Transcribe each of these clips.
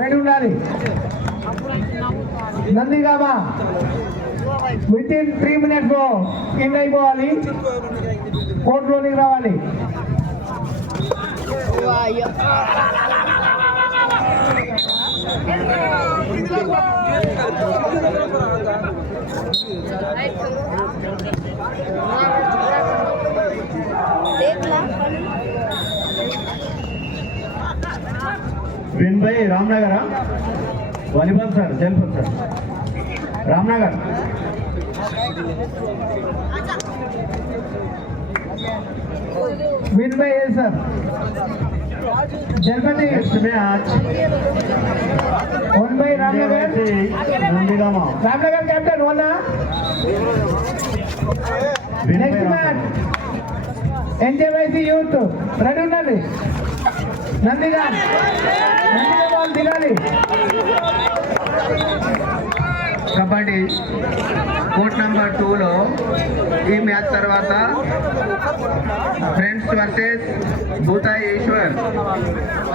రెడీ ఉండాలి. Nandigama with in 3 minutes లో కింద అయిపోవాలి, కోర్టులోనికి రావాలి. Win by Ramnagar volleyball sir Jailpur sir Ramnagar win by sir Jalpati match 1 by Ramnagar Nandigama Ramnagar captain 1. Next match NJYC youth ready ఉండండి. నందిగామ వాళ్ళు దిగాలి. కబడ్డీ కోర్ట్ నెంబర్ 2లో ఈ మ్యాచ్ తర్వాత friends versus Bhutai Eshwar,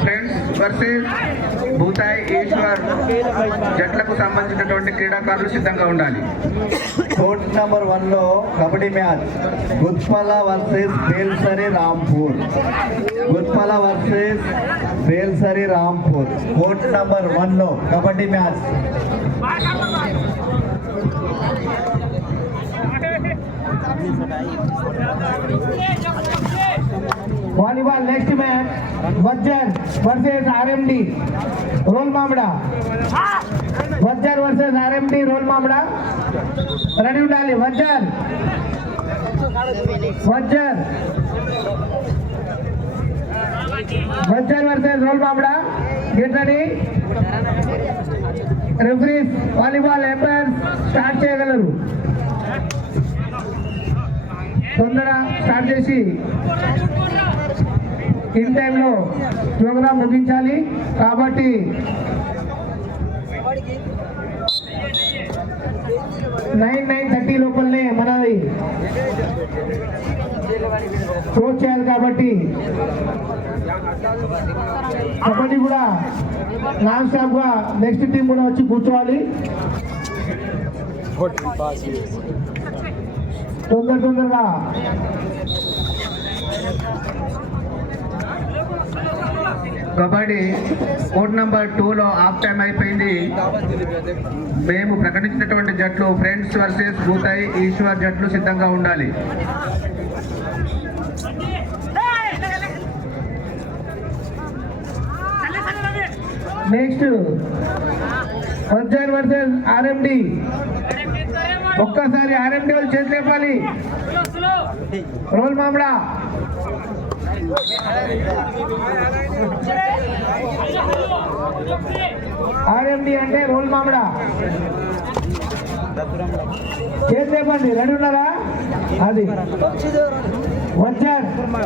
friends versus Bhutai Eshwar జట్లకు సంబంధించినటువంటి క్రీడాకారులు సిద్ధంగా ఉండాలి. కోర్ట్ నెంబర్ 1లో kabaddi match Gutpala versus Belsari Rampur. Gutpala versus Belsari Rampur court number 1లో kabaddi match. Volleyball next match Vajjar versus RMD Rol Mamida. Vajjar versus RMD Rol Mamida ready ఉండాలి. Vajjar Vajjar Vajjar versus Rol Mamida get ready. Referees volleyball umpire start చేయగలరు. తొందరగా స్టార్ట్ చేసి ఇన్ టైంలో ప్రోగ్రాం ముగించాలి. కాబట్టి 9:30 లోపలనే మనది క్లోజ్ చేయాలి. కాబట్టి కబడ్డీ కూడా నాన్ స్టాప్ గా నెక్స్ట్ టీం కూడా వచ్చి కూర్చోవాలి. తొందరగా కబడ్డీ కోర్ట్ నెంబర్ 2లో హాఫ్ టైం అయిపోయింది. మేము ప్రకటించినటువంటి జట్లు ఫ్రెండ్స్ వర్సెస్ భూతాయి ఈశ్వర్ జట్లు సిద్ధంగా ఉండాలి. Next Vajjar versus RMD. ఒక్కసారి ఆర్ఎండి వాళ్ళు చేతి లేపాలి. రోల్ మామిడా ఆర్ఎండి అంటే రోల్ మామిడా చేతి లేపండి. రెడీ ఉన్నారా? అది వజ్జర్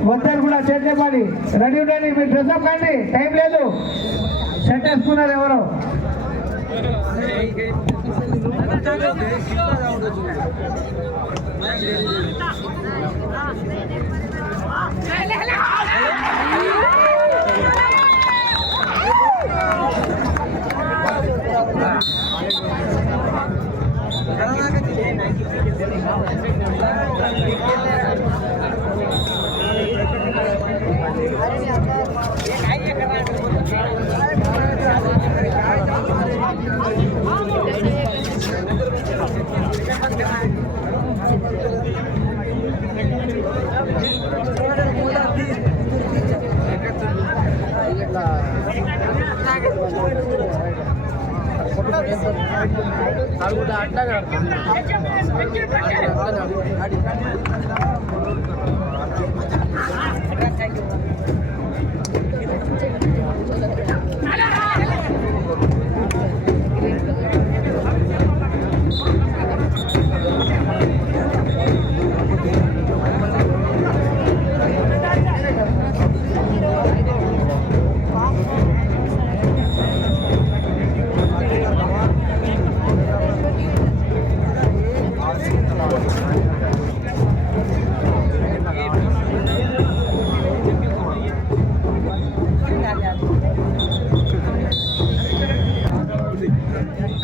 వజ్జర్ కూడా చేతి లేపాలి. రెడీ ఉండండి. మీరు డ్రెస్అప్ కండి, టైం లేదు. షర్ట్ వేసుకున్నారు ఎవరు?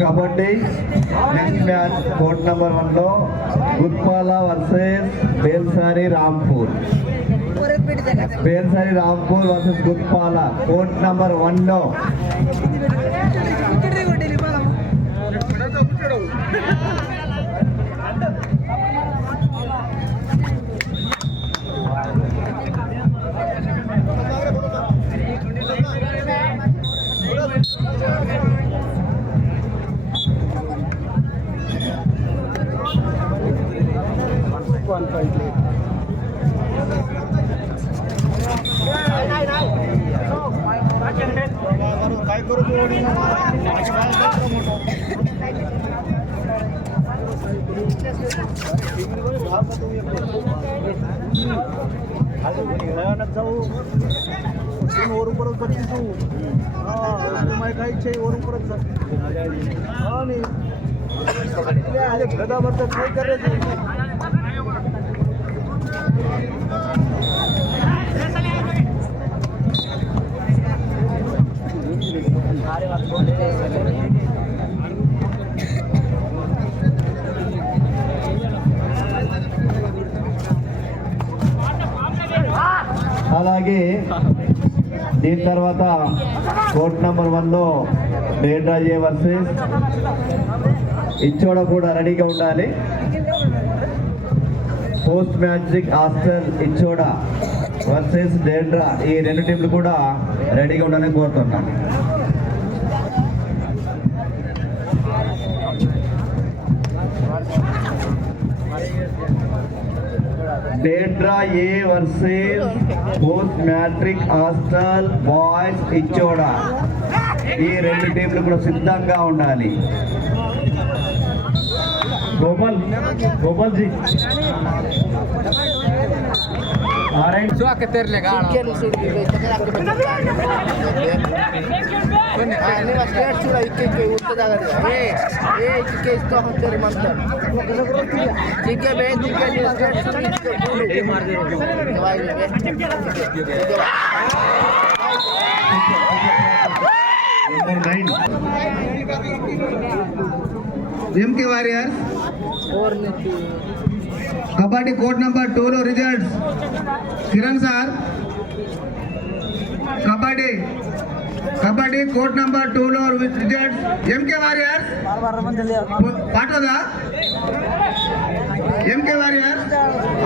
Kabaddi next match court number 1 లో Gutpala versus Belsari Rampur. Belsari Rampur versus Gutpala court number 1 లో. वरून परत बघतील तू माय काय इच्छा आहे वरून परत गदाबद्दल काय करायचं. అలాగే దీని తర్వాత కోర్ట్ నెంబర్ 1 లో బేడ్రాజే వర్సెస్ ఇచ్చోడ కూడా రెడీగా ఉండాలి. Post matric hostel Ichchoda versus Dedra ఈ 2 టీంలు కూడా రెడీగా ఉండాలని కోరుతున్నాను. Dedra A versus post matric hostel boys Ichchoda ఈ 2 టీంలు కూడా సిద్ధంగా ఉండాలి. గోపాల్ జీ जो आके तेरे ले गाना MK Warriors kabaddi court number 2 లో results Kiran sir. Kabaddi court number 2 లో రిజల్ట్స్ ఎంకే వారియర్స్ పాటదా MK warriors.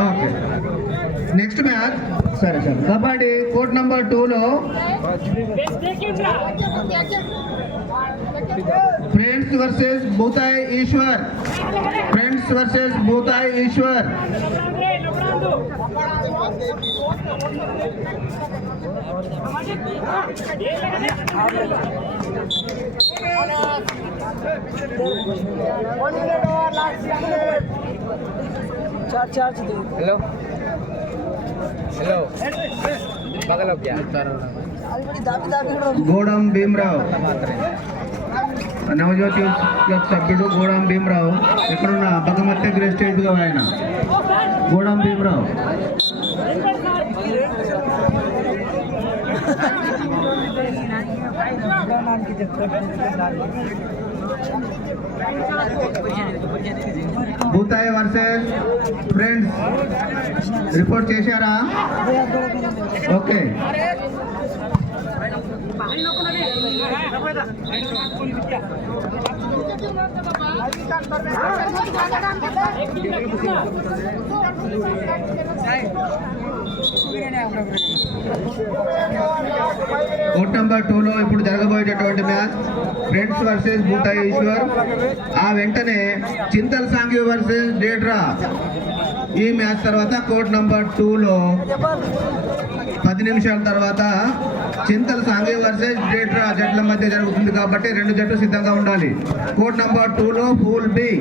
Okay next match సరే సార్ కబడ్డీ కోర్ట్ నంబర్ 2 లో friends versus Bhutai Eshwar. Friends versus Bhutai Eshwar. Hello hello बगल क्या గోడం భీమరావు నవజ్యోతి క్లబ్ సభ్యుడు గోడం భీమరావు. ఇక్కడున్న భగమత్య గ్రేస్టేజ్గా ఆయన గోడం భీమరావు. భూతాయ్ వర్సెస్ ఫ్రెండ్స్ రిపోర్ట్ చేశారా? ఓకే కోర్ట్ నెంబర్ 2 లో ఇప్పుడు జరగబోయేటటువంటి మ్యాచ్ ఫ్రెండ్స్ వర్సెస్ భూతాయ్ ఈశ్వర్. ఆ వెంటనే చింతల్ సాంగి వర్సెస్ డేడ్రా. ఈ మ్యాచ్ తర్వాత కోర్ట్ నెంబర్ 2 లో 10 నిమిషాల తర్వాత చింతల్ సాంగి వర్సెస్ డేడ్రా జట్ల మధ్య జరుగుతుంది కాబట్టి 2 జట్లు సిద్ధంగా ఉండాలి. కోర్ట్ నెంబర్ 2 లో pool B.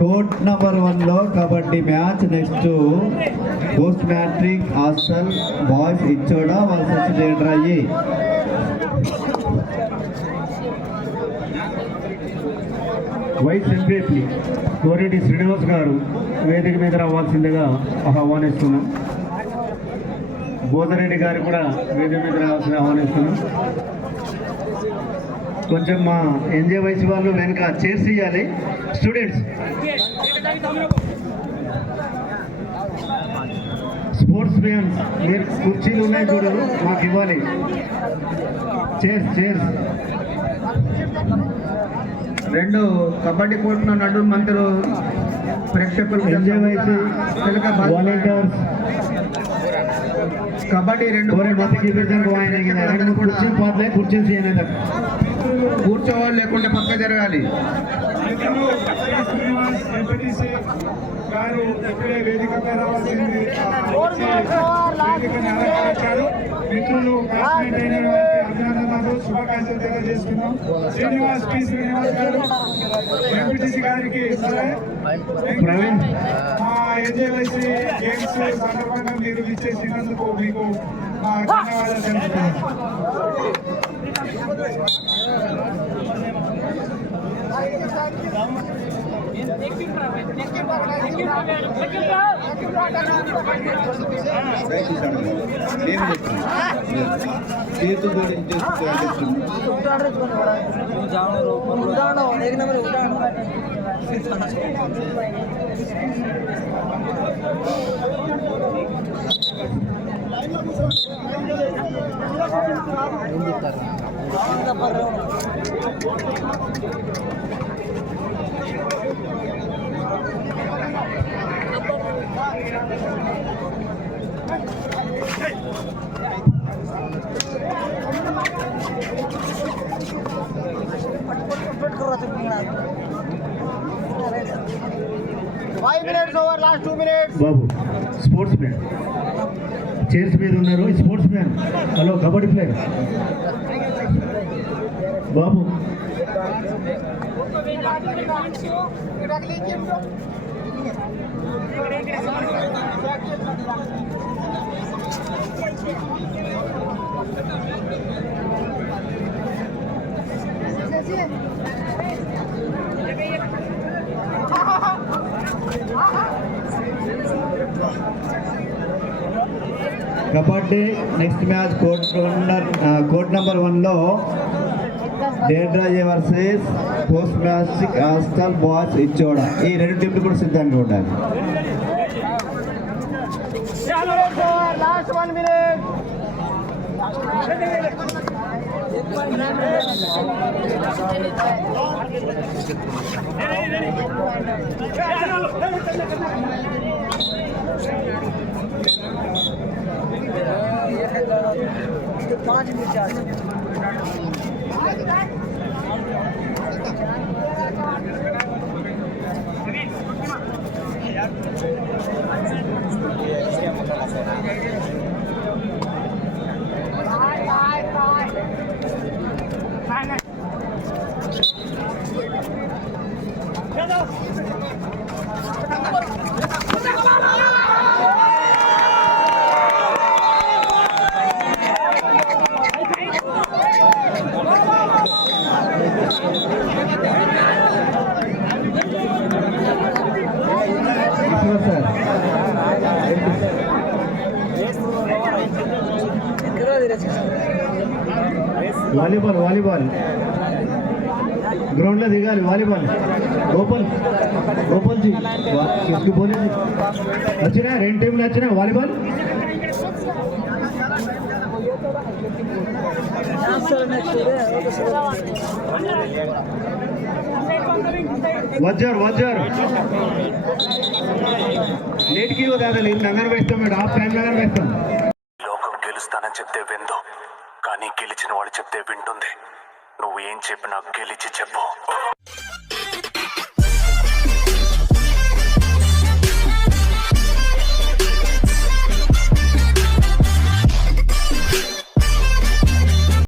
Court court number 1 లో kabaddi match. Next post matric hostel boys Ichchoda versus లీడరయ్యి. వైస్ ఎంపీపీ కోరెడ్డి శ్రీనివాస్ గారు వేదిక మీద రావాల్సిందిగా ఆహ్వానిస్తున్నాం. బోధరెడ్డి గారు కూడా వేదిక మీద రావాల్సిందిగా ఆహ్వానిస్తున్నాం. కొంచెం మా ఎన్జే వయసు వాళ్ళు వెనుక చైర్స్ ఇవ్వాలి. స్టూడెంట్స్, స్పోర్ట్స్ మ్యాన్స్ మీరు కుర్చీలు ఉన్నాయి చూడరు, మాకు ఇవ్వాలి చైర్స్. 2 కబడ్డీ కోర్టులో నడు మంత్రులు ప్రేక్షకులు ఎన్జే వయసు వాలంటీర్స్ కబడ్డీ 2 మతకి కుర్చీ పోతే కుర్చీ చేయలేదు. కూర్చోవాలి, లేకుంటే పక్క జరగాలి. గారు ఇప్పుడే వేదికపై రావాల్సింది వేదికని అలంకరించారు. మిత్రులు క్లాస్మేట్ అయినటువంటి అభినందనలు, శుభాకాంక్షలు తెలియజేస్తున్నాం. శ్రీనివాస్ గారు ఎంపీటీసీ గారికి ప్రవీణ్ మా ఎన్జేవైసీ గేమ్స్ సందర్భంగా మీరు ఇచ్చేసినందుకు మీకు మా ధన్యవాదాలు తెలుపుతున్నాం. బాబు స్పోర్ట్స్ మ్యాన్ చైర్స్ మీద ఉన్నారు. Sports man, hello kabaddi player బాబు. Kabaddi next match court number 1 లో లీడరయ్యి versus post matric hostel boys Ichchoda. ఈ 2 టీంలు కూడా సిద్ధంగా ఉండాలి. వాలీబాల్ ग्राउंड में दिखाली वालीबॉल ओपन ओपन जी किसकी बोली अच्छी रेन टीम ने अच्छी वालीबॉल वजर वजर लेट की होता है नगर वेस्ट में हाफ टाइम नगर वेस्ट లోకం గెలుస్తానని చెప్తే విందు కానీ గెలిచిన వాడు చెప్తే వింటుంది నువ్వు ఏం చెప్పినా గెలిచి చెప్పు